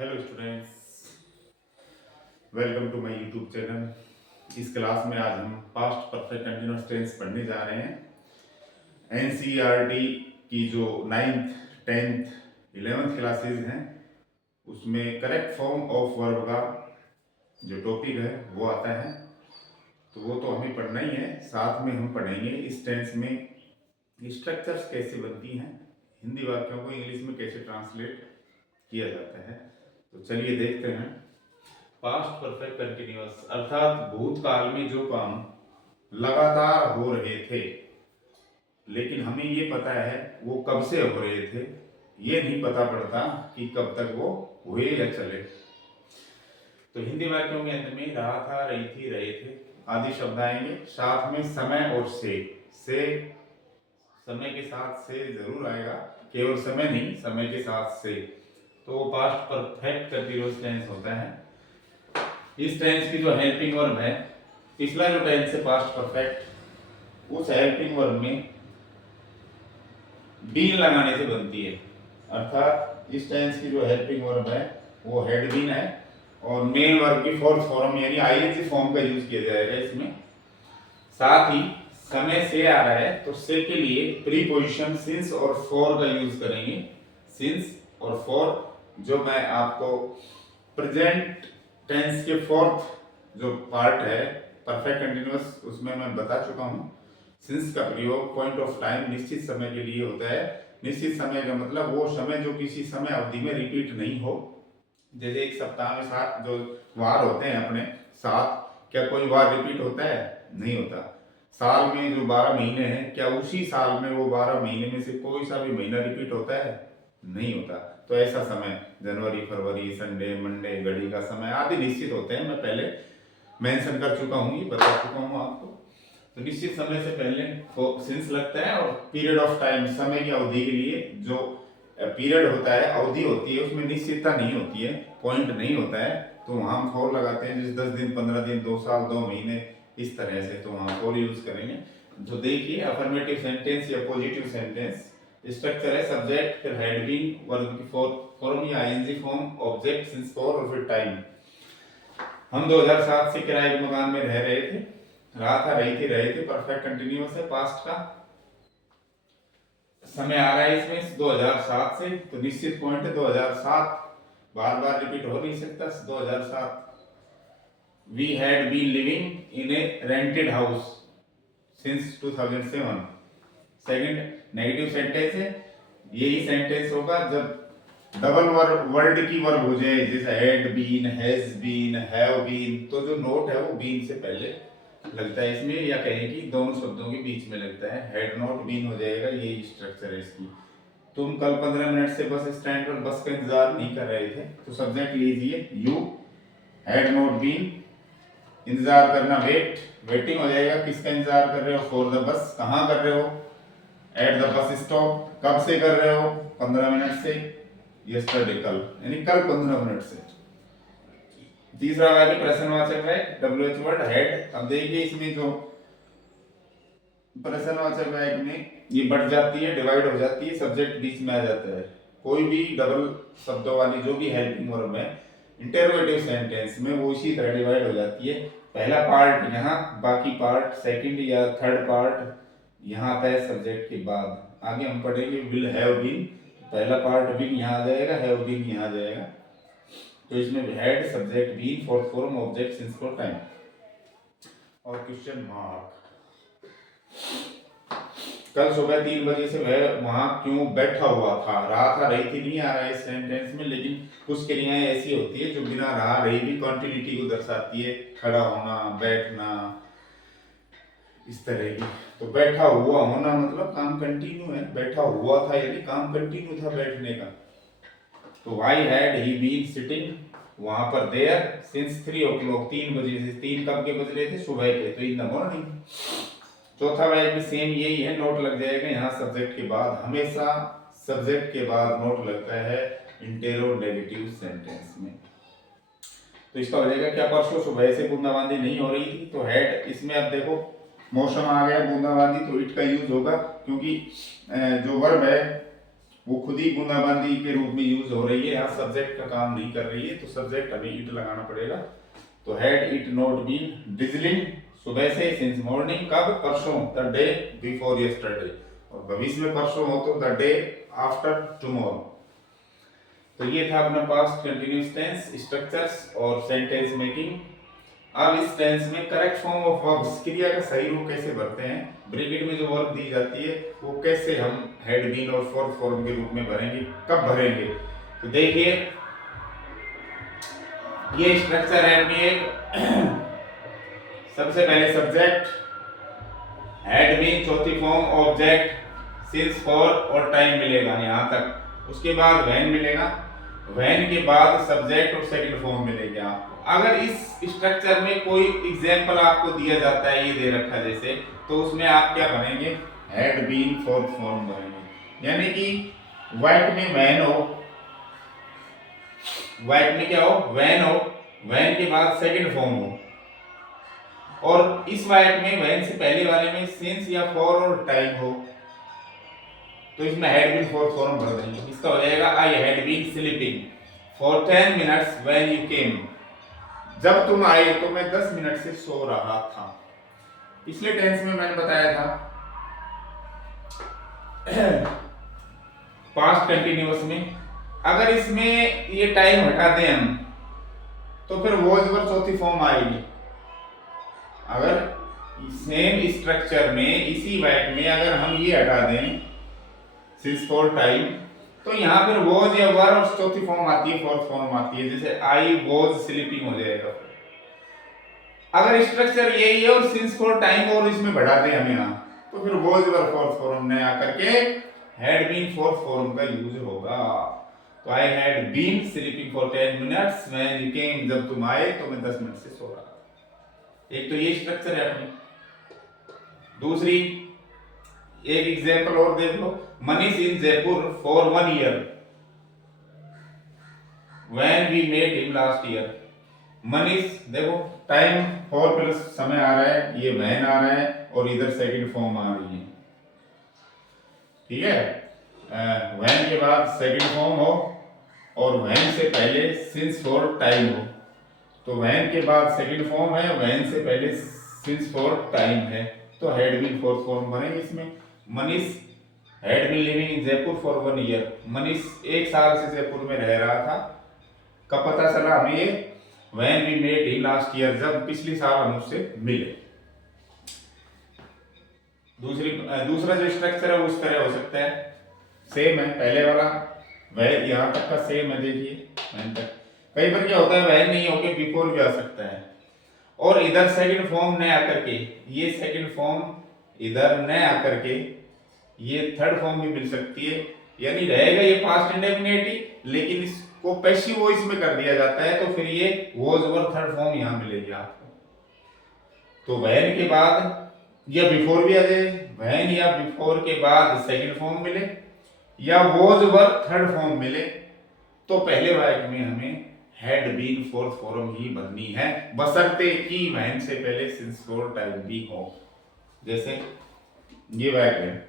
Hello students, welcome to my YouTube channel. इस class में आज हम पास्ट परफेक्ट कंटिन्यूअस टेंस पढ़ने जा रहे हैं। एनसीईआरटी की जो 9th, 10th, 11th क्लासेस हैं उसमें करेक्ट फॉर्म ऑफ वर्ब का जो टॉपिक है वो आता है, तो वो तो हमें पढ़ना ही है। साथ में हम पढ़ेंगे इस टेंस में स्ट्रक्चर्स कैसे बनती हैं, हिंदी वाक्यों को इंग्लिश में कैसे ट्रांसलेट किया जाता है। तो चलिए देखते हैं। पास्ट परफेक्ट कंटिन्यूअस अर्थात भूतकाल में जो काम लगातार हो रहे थे, लेकिन हमें ये पता है वो कब से हो रहे थे, ये नहीं पता पड़ता कि कब तक वो हुए या चले। तो हिंदी वाक्यों के अंत में रहा था, रही थी, रहे थे आदि शब्द आएंगे। साथ में समय और से समय के साथ से जरूर आएगा, केवल समय नहीं, समय के साथ से। तो वो पास्ट परफेक्ट कंटिन्यूअस टेंस होता है। इस टेंस की जो हेल्पिंग वर्ब है, पिछला जो टेंस है पास्ट परफेक्ट, उस हेल्पिंग वर्ब में बीन लगाने से बनती है। अर्थात इस टेंस की जो हेल्पिंग वर्ब है वो हेड बीन है और मेन वर्ब की फोर्थ फॉर्म यानी आईएनजी फॉर्म का यूज किया जाएगा इसमें। साथ ही समय से आ रहा है तो से के लिए प्रीपोजिशन सिंस और फॉर का यूज करेंगे। सिंस और फॉर जो मैं आपको प्रेजेंट टेंस के फोर्थ जो पार्ट है परफेक्ट कंटिन्यूअस उसमें मैं बता चुका हूँ। सिंस का प्रयोग पॉइंट ऑफ टाइम निश्चित समय के लिए होता है। निश्चित समय का मतलब वो समय जो किसी समय अवधि में रिपीट नहीं हो। जैसे एक सप्ताह में 7 जो वार होते हैं अपने 7, क्या कोई वार रिपीट होता है? नहीं होता। साल में जो 12 महीने हैं, क्या उसी साल में वो 12 महीने में से कोई सा भी महीना रिपीट होता है? नहीं होता। तो ऐसा समय जनवरी, फरवरी, संडे, मंडे, घड़ी का समय आदि निश्चित होते हैं। मैं पहले मेंशन कर चुका हूँ, ये बता चुका हूँ आपको। तो निश्चित समय से पहले सिंस लगता है और पीरियड ऑफ टाइम समय की अवधि के लिए जो पीरियड होता है, अवधि होती है, उसमें निश्चितता नहीं होती है, पॉइंट नहीं होता है, तो वहां हम फॉर लगाते हैं। जैसे 10 दिन, 15 दिन, 2 साल, 2 महीने, इस तरह से तो वहां फॉर यूज करेंगे। तो देखिए अफर्मेटिव सेंटेंस या पॉजिटिव सेंटेंस स्ट्रक्चर है सब्जेक्ट, फिर हेड बीन, वर्ब की फॉर्म या ING form, object, since for और फिर टाइम। हम 2007 से किराए के मकान में रह रहे थे, रहा था, रही थी, रहे थे, परफेक्ट कंटिन्यूअस है, पास्ट का समय आ रहा है इसमें 2007 से, तो निश्चित पॉइंट है 2007, बार बार रिपीट हो नहीं सकता। 2007 we had been living in a rented house since 2007। Second negative sentence है, यही सेंटेंस होगा जब डबल वर्ड की वर्ब हो जाए, जैसे had been, has been, have been, तो जो नोट है वो बीन से पहले लगता है इसमें, या कहें कि दोनों शब्दों के बीच में लगता है, हेड नोट बीन हो जाएगा। यही स्ट्रक्चर है इसकी। तुम कल 15 मिनट से बस स्टैंड पर बस का इंतजार नहीं कर रहे थे, तो सब्जेक्ट लीजिए यू, हेड नोट बीन, इंतजार करना वेट, वेटिंग हो जाएगा, किसका इंतजार कर रहे हो? For the bus. कहाँ कर रहे हो? At the bus stop. कब से कर रहे हो? 15 मिनट से। यस्टरडे कल, यानी कल 15 मिनट से। तीसरा वाक्य प्रश्नवाचक है, डब्ल्यूएच वर्ड हेड। अब देखिए इसमें जो प्रश्नवाचक वाक्य में ये बढ़ जाती है, डिवाइड हो जाती है, सब्जेक्ट बीच में आ जाता है। कोई भी डबल शब्दों वाली जो भी हेल्पिंग वर्ब है इंटरोगेटिव सेंटेंस में वो इसी तरह डिवाइड हो जाती है। पहला पार्ट यहाँ, बाकी पार्ट सेकंड या थर्ड पार्ट यहाँ आता है सब्जेक्ट के बाद। आगे हम पढ़ेंगे विल हैव बीन, पहला पार्ट बीन यहाँ आ जाएगा, हैव बीन यहाँ आ जाएगा। तो इसमें had, subject, been, fourth form, object, since for time और क्वेश्चन मार्क। कल सुबह 3 बजे से वह वहां क्यों बैठा हुआ था? रहा था, रही थी नहीं आ रहा है इस सेंटेंस में, लेकिन कुछ क्रियाएं ऐसी होती है जो बिना रहा रही भी कॉन्टिन्यूटी को दर्शाती है। खड़ा होना, बैठना, इस तरह की। तो बैठा हुआ होना मतलब काम कंटिन्यू है, बैठा हुआ था यानी काम कंटिन्यू था बैठने का। तो why had he been sitting वहां पर देयर सिंस 3 o'clock, 3 बजे से। 3 कब के बज रहे थे? सुबह के, तो इन द मॉर्निंग। चौथा वाक्य भी सेम यही है, नोट लग जाएगा यहाँ सब्जेक्ट के बाद। हमेशा सब्जेक्ट के बाद नोट लगता है इंटेरोगेटिव सेंटेंस में। तो इसका हो जाएगा क्या परसों सुबह से बूंदाबांदी नहीं हो रही थी, तो हैड। इसमें अब देखो मौसम आ गया बूंदाबांदी, तो इट का यूज होगा, क्योंकि जो वर्ब है वो खुद ही बूंदाबांदी के रूप में यूज हो रही है, यहाँ सब्जेक्ट का काम नहीं कर रही है, तो सब्जेक्ट अभी इट लगाना पड़ेगा। तो had it not been drizzling, सुबह से, सिंस मॉर्निंग, कब, परसों, द डे बिफोर यस्टरडे, और भविष्य में परसों हो तो द डे आफ्टर टुमारो। तो ये था अपना पास्ट कंटिन्यूअस टेंस, स्ट्रक्चर्स और सेंटेंस मेकिंग। अब इस टेंस में करेक्ट फॉर्म ऑफ वर्ब्स, क्रिया का सही रूप कैसे भरते हैं, ब्रैकेट में जो वर्ब दी जाती है वो कैसे हम हैड बीन और फोर्थ फॉर्म के रूप में भरेंगे, कब भरेंगे। तो देखिए ये स्ट्रक्चर है अपनी सबसे पहले सब्जेक्ट, हैड बीन चौथी फॉर्म, ऑब्जेक्ट, सिंस, फॉर और टाइम मिलेगा यहाँ तक। उसके बाद व्हेन मिलेगा, व्हेन के बाद सब्जेक्ट और सेकंड फॉर्म मिलेगी आपको। अगर इस स्ट्रक्चर में कोई एग्जांपल आपको दिया जाता है, ये दे रखा जैसे, तो उसमें आप क्या बनेंगे, हैड बीन फोर्थ फॉर्म बनेंगे। यानी कि व्हाइट में व्हेन हो, व्हाइट में क्या हो, व्हेन हो, व्हेन के बाद सेकंड फॉर्म हो, और इस व्हाइट में व्हेन से पहले वाले में सिंस या फॉर और टाइम हो, तो इसमें हैड बीन फोर्थ फॉर्म भर देंगे। इसका हो जाएगा I had been sleeping for 10 minutes when you came, जब तुम आए तो मैं 10 मिनट से सो रहा था। पिछले टेंस में मैंने बताया था पास्ट कंटिन्यूअस में, अगर इसमें ये टाइम हटा दें हम तो फिर वॉज पर चौथी फॉर्म आएगी। अगर सेम स्ट्रक्चर में इसी वाइट में अगर हम ये हटा दें सिंस फॉर टाइम, तो यहाँ पर वॉज या वर और चौथी फॉर्म आती है, फोर्थ फॉर्म आती है, जैसे आई वॉज स्लीपिंग हो जाएगा। अगर स्ट्रक्चर यही है और सिंस फॉर टाइम और इसमें बढ़ा दें हम यहाँ, तो फिर वॉज वर फोर्थ फॉर्म नया करके हैड बीन फोर्थ फॉर्म का यूज होगा। तो I had been sleeping for 10 minutes when you came, जब तुम आए तो मैं 10 मिनट से सो रहा था। एक तो ये स्ट्रक्चर है अपनी। दूसरी एक एग्जांपल और देख लो, Manish in Jaipur for 1 year when we met him last year. Manish, देखो टाइम फॉर प्लस समय आ रहा है, ये व्हेन आ रहा है और इधर सेकंड फॉर्म आ रही है, ठीक है। व्हेन के बाद सेकंड फॉर्म हो और व्हेन से पहले सिंस फॉर टाइम हो, तो व्हेन के बाद सेकंड फॉर्म है, व्हेन से पहले सिंस फॉर टाइम है, तो हैड बीन फोर्थ फॉर्म बनेगी इसमें। Manish had been living in Jaipur for 1 year, Manish 1 साल से जयपुर में रह रहा था। कब पता चला हमें ये, when we met him last year, जब पिछले साल हम उससे मिले। दूसरा जो स्ट्रक्चर है वो इस तरह हो सकता है, सेम है पहले वाला, वह यहाँ तक का सेम है, देखिए व्हेन तक। कई बार क्या होता है व्हेन नहीं होके बिफोर भी आ सकता है, और इधर सेकंड फॉर्म न आकर के, ये सेकंड फॉर्म इधर न आकर के ये थर्ड फॉर्म भी मिल सकती है। यानी रहेगा ये पास्ट इंडेफिनिट, लेकिन इसको पैसिव वॉइस में कर दिया जाता है, तो फिर ये वॉज और थर्ड फॉर्म यहाँ मिलेगी आपको। तो व्हेन के बाद या बिफोर भी आ जाए, व्हेन या बिफोर के बाद सेकंड फॉर्म मिले या वॉज वर थर्ड फॉर्म मिले, तो पहले वाक्य में हमें हैड बीन फोर्थ फॉर्म ही बननी है, बशर्ते कि व्हेन से पहले सिंस फॉर टाइम भी हो। जैसे ये वाक्य है,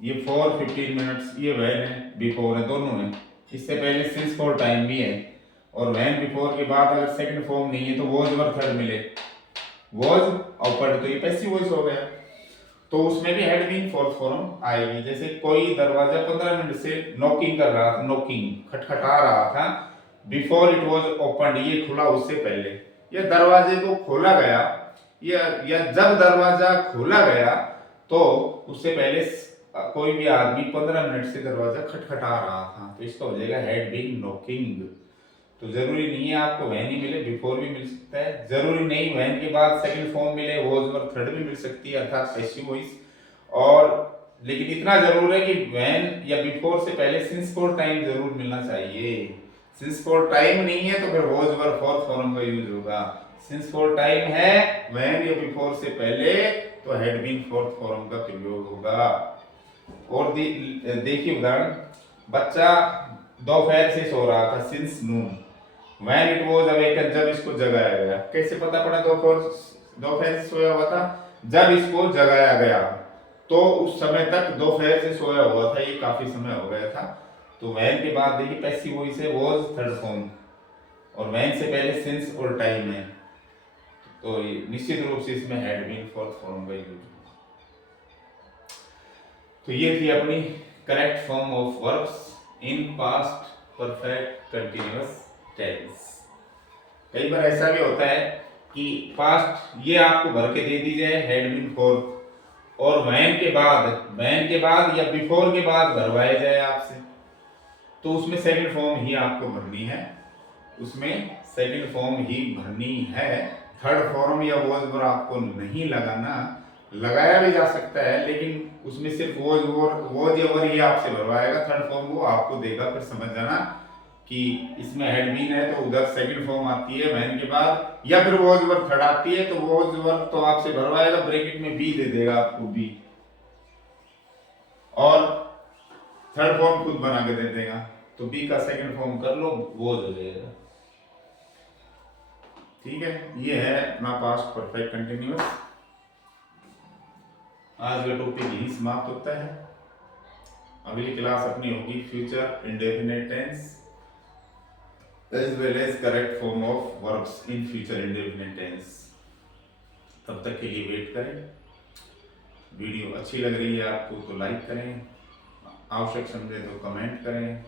ये फॉर 15 मिनट्स, ये व्हेन है, बिफोर है, दोनों है। इससे पहले सिंस फॉर टाइम भी है, और व्हेन बिफोर के बाद अगर सेकंड फॉर्म नहीं है तो वॉज वर थर्ड मिले, वॉज और पढ़, तो ये पैसिव वॉइस हो गया, तो उसमें भी हैड बीन फोर्थ फॉर्म आएगी। जैसे कोई दरवाजा 15 मिनट से नॉकिंग कर रहा था, नॉकिंग खटखटा रहा था, बिफोर इट वाज ओपन, ये खुला उससे पहले, या दरवाजे को खोला गया, या जब दरवाजा खोला गया तो उससे पहले कोई भी आदमी 15 मिनट से दरवाजा खटखटा रहा था, तो इसका हो जाएगा हैड बीन नॉकिंग। तो जरूरी नहीं है आपको व्हेन ही मिले, बिफोर भी मिल सकता है, जरूरी नहीं व्हेन के बाद सेकंड फॉर्म मिले, वॉज और थर्ड भी मिल सकती है, अर्थात पैसिव वॉइस। और लेकिन इतना जरूर है कि व्हेन या बिफोर से पहले सिंस फॉर टाइम जरूर मिलना चाहिए। सिंस फॉर टाइम नहीं है तो फिर वॉज वर फोर्थ फॉर्म का यूज होगा। सिंस फॉर टाइम है व्हेन या बिफोर से पहले, तो हैड बीन फोर्थ फॉर्म का प्रयोग होगा। और देखिए उदाहरण, बच्चा दोपहर से सो रहा था, since Noon, when it was awaken, जब इसको जगाया गया। कैसे पता पड़ा दोपहर से सोया हुआ था? जब इसको जगाया गया। तो उस समय तक दोपहर से सोया हुआ था, ये काफी समय हो गया था। तो वैन के बाद देखिए पैसिव वॉइस है वॉज थर्ड फॉर्म, और वैन से पहले सिंस और टाइम है, तो ये निश्चित रूप से इसमें हैड बीन फोर्थ फॉर्म का यूज। तो ये थी अपनी correct form of verbs in past perfect continuous tense. कई बार ऐसा भी होता है कि पास्ट ये आपको भर के दे दी जाए हैड बीन फोर्थ, और वैन के बाद या बिफोर के बाद भरवाया जाए आपसे, तो उसमें सेकंड फॉर्म ही आपको भरनी है, उसमें सेकंड फॉर्म ही भरनी है। थर्ड फॉर्म या वॉज वर आपको नहीं लगाना, लगाया भी जा सकता है लेकिन उसमें सिर्फ वॉज या वर ही आपसे भरवाएगा, थर्ड फॉर्म वो आपको देगा। फिर समझ जाना कि इसमें हैड बीन है तो उधर सेकंड फॉर्म आती है वैन के बाद, या फिर वॉज वर थर्ड आती है तो वॉज वर तो आपसे भरवाएगा, ब्रैकेट में बी दे देगा आपको बी, और थर्ड फॉर्म खुद बना के दे देगा, तो बी का सेकंड फॉर्म कर लो वॉज हो जाएगा। ठीक है, ये है अपना पास्ट परफेक्ट कंटिन्यूअस। आज का टॉपिक यही समाप्त होता है। अगली क्लास अपनी होगी future indefinite tense as well as correct form of verbs in future indefinite tense. तब तक के लिए वेट करें। वीडियो अच्छी लग रही है आपको तो लाइक करें, आवश्यक समझे तो कमेंट करें,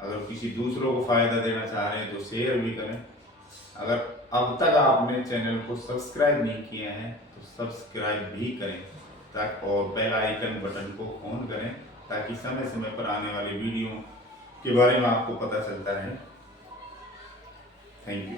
अगर किसी दूसरों को फायदा देना चाह रहे हैं तो शेयर भी करें। अगर अब तक आपने चैनल को सब्सक्राइब नहीं किया है तो सब्सक्राइब भी करें, ताकि और बेल आइकन बटन को ऑन करें, ताकि समय समय पर आने वाले वीडियो के बारे में आपको पता चलता रहे। Thank you.